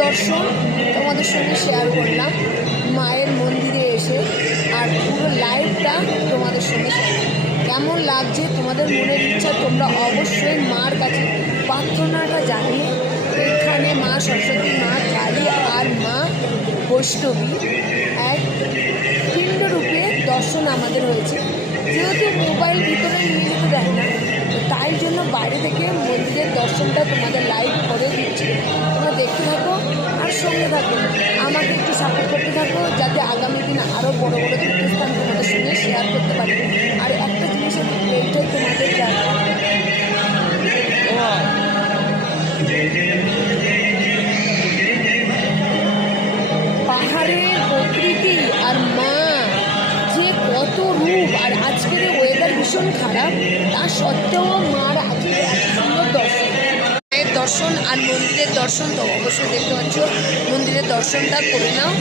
দর্শন তোমাদের সঙ্গে শেয়ার করলাম মায়ের মন্দিরে এসে, আর পুরো লাইভটা তোমাদের সঙ্গে শেয়ার। কেমন লাগছে তোমাদের মনের ইচ্ছা তোমরা অবশ্যই মার কাছে প্রার্থনাটা জানিয়ে। এখানে মা সরস্বতী, মা কালী আর মা বৈষ্ণবী এক পিণ্ডরূপে দর্শন আমাদের হয়েছে। যেহেতু মোবাইল ভিতরে নিয়ে যেতে দেয় না, তাই জন্য বাইরে থেকে মন্দিরের দর্শনটা তোমাদের লাইভ করে দিচ্ছি। তোমরা দেখতে থাকো আর সঙ্গে থাকো, আমাকে একটু সাপোর্ট করতে থাকো, যাতে আগামী দিন আরও বড় বড় তীর্থস্থান তোমাদের সঙ্গে শেয়ার করতে পারি। আর একটা জিনিসের এইটাই তোমাদের পাহাড়ের প্রকৃতি আর মা যে কত রূপ। আর আজকের ওয়েদার ভীষণ খারাপ, তা সত্ত্বেও মার আজকে সুন্দর দর্শন, মায়ের দর্শন আর মন্দিরের দর্শন তো অবশ্যই দেখতে পাচ্ছ। মন্দিরের দর্শনটা করে নাও।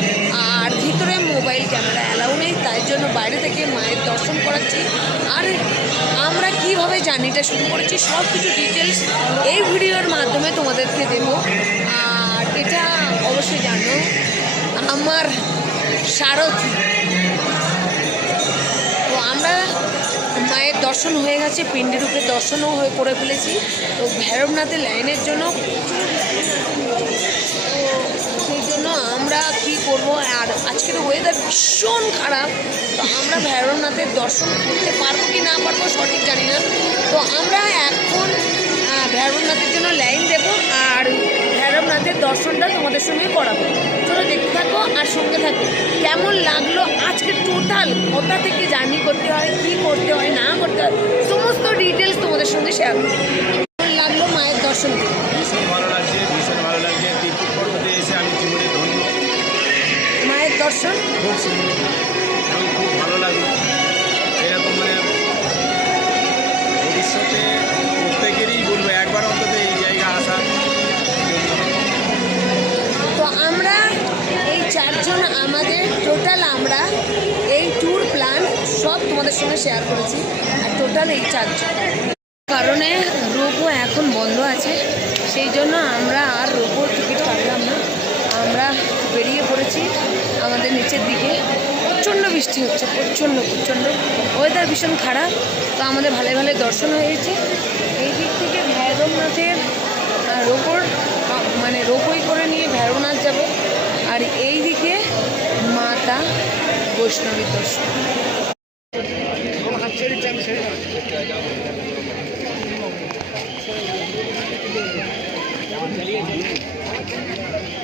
আর ভিতরে মোবাইল ক্যামেরা অ্যালাউ নেই, তাই জন্য বাইরে থেকে মায়ের দর্শন করাচ্ছি। আর আমরা কিভাবে জার্নিটা শুরু করেছি সব কিছু ডিটেলস এই ভিডিওর মাধ্যমে তোমাদেরকে দেব। আর এটা অবশ্যই জানো আমার সারথি। তো আমরা মায়ের দর্শন হয়ে গেছে, পিণ্ডরূপে দর্শনও করে ফেলেছি। তো ভৈরবনাথের লাইনের জন্য সেই জন্য আমরা কি করব। আর আজকের ওয়েদার ভীষণ খারাপ, তো আমরা ভৈরবনাথের দর্শন করতে পারবো কি না পারবো সঠিক জানি না। তো আমরা এখন ভৈরবনাথের জন্য লাইন দেব আর ভৈরবনাথের দর্শনটা তোমাদের সঙ্গে করাবো। চলো দেখতে থাকো আর সঙ্গে থাকো। কেমন লাগলো আজকে টোটাল কোথা থেকে জার্নি করতে হয়, কী করতে হয় না করতে হয়, সমস্ত ডিটেলস তোমাদের সঙ্গে শেয়ার করবো। কেমন লাগলো মায়ের দর্শন? ভীষণ ভালো লাগছে, ভীষণ ভালো লাগছে। তীর্থ পর্বতে এসে আমি জীবনে ধন্য। মায়ের দর্শন খুব সুন্দর এবং খুব ভালো লাগলো। এরকম ভবিষ্যতে প্রত্যেকেরই বলবো একবার অন্তত এই জায়গা আসা। তো আমরা এই চারজন আমাদের টোটাল আমরা এই ট্যুর প্ল্যান সব তোমাদের সঙ্গে শেয়ার করেছি। আর টোটাল এই চারজন কারণে রোপও এখন বন্ধ আছে, সেই জন্য আমরা আর রোপোর টিকিট কাটলাম না। আমরা বেরিয়ে পড়েছি আমাদের নিচের দিকে। প্রচণ্ড বৃষ্টি হচ্ছে, প্রচণ্ড ওয়েদার ভীষণ খারাপ। তো আমাদের ভালো ভালো দর্শন হয়েছে। এই দিক থেকে ভৈরবনাথের রোপোর রোপই করে নিয়ে ভৈরবনাথ যাব। আর এই দিকে মাতা বৈষ্ণবীর দর্শন।